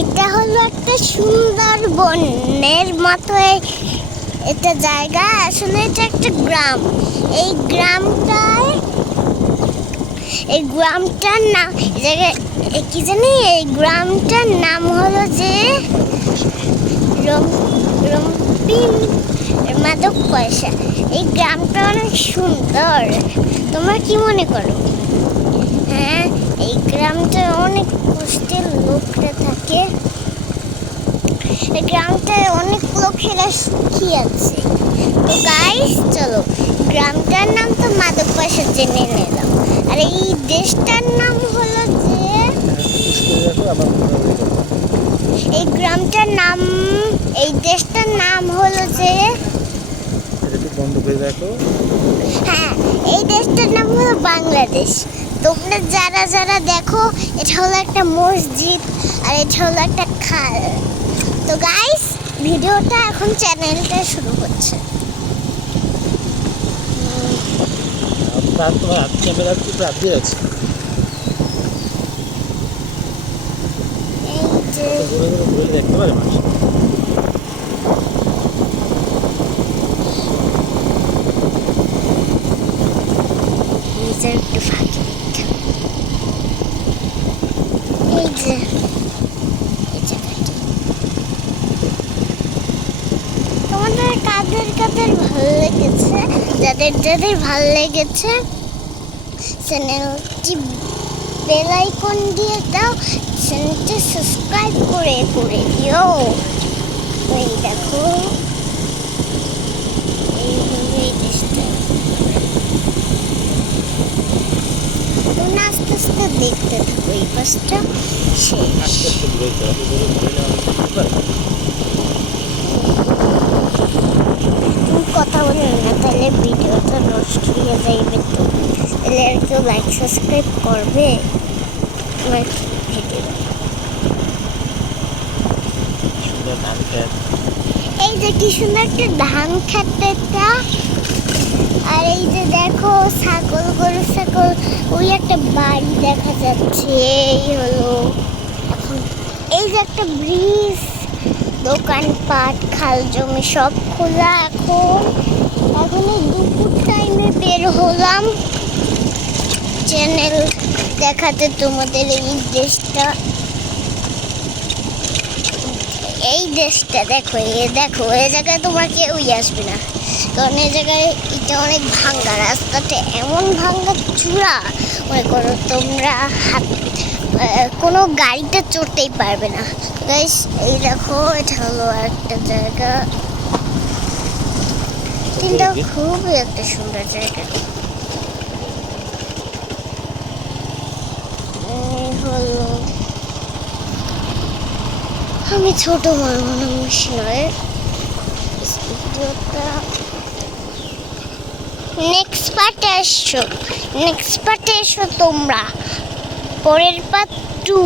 এটা হলো একটা সুন্দর বনের মতো একটা জায়গা। আসলে এটা একটা গ্রাম। এই গ্রামটায়, এই গ্রামটার নাম জায়গায় কি জানি? এই গ্রামটার নাম হলো যে মাদক পয়সা। এই গ্রামটা অনেক সুন্দর। তোমরা কি মনে করো? এই গ্রামটা অনেক কষ্টের লোকরা থাকে। এই গ্রামটায় অনেক লোকেরা সুখী আছে। তো গাইস চলো গ্রামটার নাম তো মাদক পয়সা জেনে নিলাম। আর এই দেশটার নাম হলো যে। এই গ্রামটার নাম এই দেশটার নাম হলো যে বন্ধ করে দেখো। হ্যাঁ এই দেশটার নাম হলো বাংলাদেশ। তোমরা যারা যারা দেখো এটা হলো একটা মসজিদ আর এটা হলো একটা খাল। তো গাইস ভিডিওটা এখন চ্যানেলটা শুরু হচ্ছে। কি প্রাপ দিয়ে আছে এই যে ঘুরে ঘুরে ঘুরে দেখতে পারে মানুষ এই যে একটু ফাঁকি দিতে এই যে এই জায়গাটা তোমাদের কাদের কাদের ভালো লেগেছে, যাদের যাদের ভালো লেগেছে চ্যানেলটি বেল আইকন দিয়ে দাও চ্যানেলটি সাবস্ক্রাইব করে করে দিও। দেখো, এই আস্তে দেখতে থাকো, এই পাশটা শেষ আস্তে আস্তে ঘুরে যেতে হবে ঘুরে ঘুরে মানুষ দেখতে পারে তুমি কথা বলে না তাহলে ভিডিওটা নষ্ট হয়ে যাইবে তো। তাহলে আর কেউ লাইক সাবস্ক্রাইব করবে। আমার ভিডিও এই যে কি সুন্দর একটা ধান খেতেটা আর এই যে দেখো ছাগল গরু ছাগল ওই একটা বাড়ি দেখা যাচ্ছে এই হলো। এখন এই যে একটা ব্রিজ দোকানপাট খাল জমি সব খোলা এখন। এখন দুপুর টাইমে বের হলাম। চ্যানেল দেখাতে তোমাদের এই দেশটা। এই দেশটা দেখো, এ দেখো, এ জায়গায় তোমার কেউই আসবে না। কারণ এ জায়গায় এটা অনেক ভাঙ্গা রাস্তাটা এমন ভাঙ্গা চূড়া। মনে করো তোমরা হাত কোনো গাড়িতে চড়তেই পারবে না। গাইস এই দেখো এটা হলো একটা জায়গা। খুবই একটা সুন্দর জায়গা। হলো। আমি ছোট মানুষ নয়। ভিডিওটা নেক্সট পার্টে এসো। নেক্সট পার্টে এসো তোমরা। পরের পাত টু